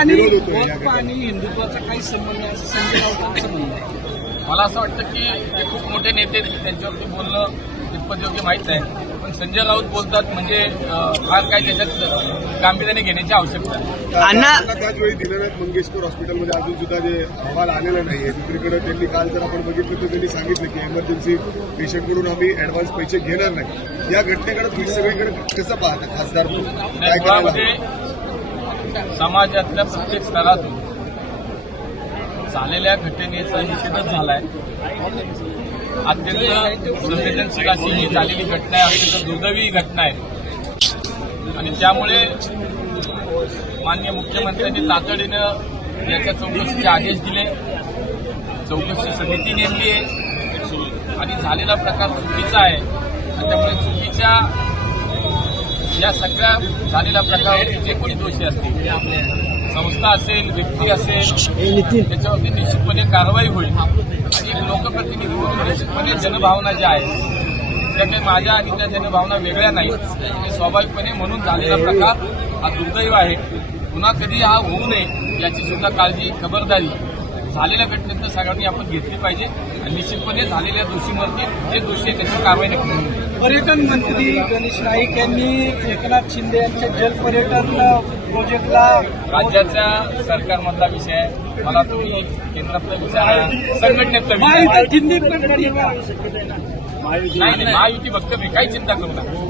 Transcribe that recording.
आणि हिंदुत्वाचा काही संबंध नाही असं संजय राऊतांचं म्हणणं आहे. मला असं वाटतं की ते खूप मोठे नेते आहेत, त्यांच्यावरती बोलणं कितपत योग्य माहीत नाही. पण संजय राऊत बोलतात म्हणजे फार काय त्याच्यात गांभीर्याने घेण्याची आवश्यकता आहे. अण्णा त्याचवेळी दिनानाथ मंगेशकर हॉस्पिटलमध्ये अजून सुद्धा जे अहवाल आलेला नाहीये. दुसरीकडे त्यांनी काल जर आपण बघितलं तर त्यांनी सांगितलं की इमर्जन्सी पेशंटकडून आम्ही ऍडव्हान्स पैसे घेणार नाही. या घटनेकडे तुम्ही सगळीकडे कसं पाहता खासदार काय मुळामध्ये समाजातल्या प्रत्येक स्तरातून झालेल्या घटनेचा निषेधच झालाय. अत्यंत संवेदनशील अशी ही झालेली घटना आहे, अत्यंत दुर्दैवी घटना आहे आणि त्यामुळे माननीय मुख्यमंत्र्यांनी तातडीनं याच्या चौकशीचे आदेश दिले. चौकशी समिती नेमली आहे आणि झालेला प्रकार चुकीचा आहे आणि त्यामुळे चुकीच्या या सगळ्या झालेल्या प्रकारावरती जे कोणी दोषी असतील, संस्था असेल, व्यक्ती असेल, त्याच्यावरती निश्चितपणे कारवाई होईल आणि एक लोकप्रतिनिधी म्हणून निश्चितपणे जनभावना ज्या आहेत त्या काही माझ्या आणि त्या जनभावना वेगळ्या नाहीत. स्वाभाविकपणे म्हणून झालेला प्रकार हा दुर्दैव आहे. पुन्हा कधी हा होऊ नये याची सुद्धा काळजी, खबरदारी झालेल्या घटनेतनं सगळ्यांनी आपण घेतली पाहिजे आणि निश्चितपणे झालेल्या दोषींवरती जे दोषी आहेत त्याची कारवाई नक्की होईल. पर्यटन मंत्री गणेश नाईक यांनी एकनाथ शिंदे यांच्या जलपर्यटन प्रोजेक्टला राज्याच्या सरकारमधला विषय आहे. मला तुम्ही केंद्रातला विचारा, संघटनेतला विचार महायुती नाही. महायुती फक्त मी काही चिंता करू नका.